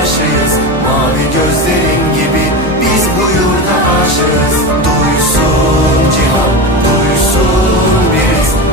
karşıyız Mavi gözlerin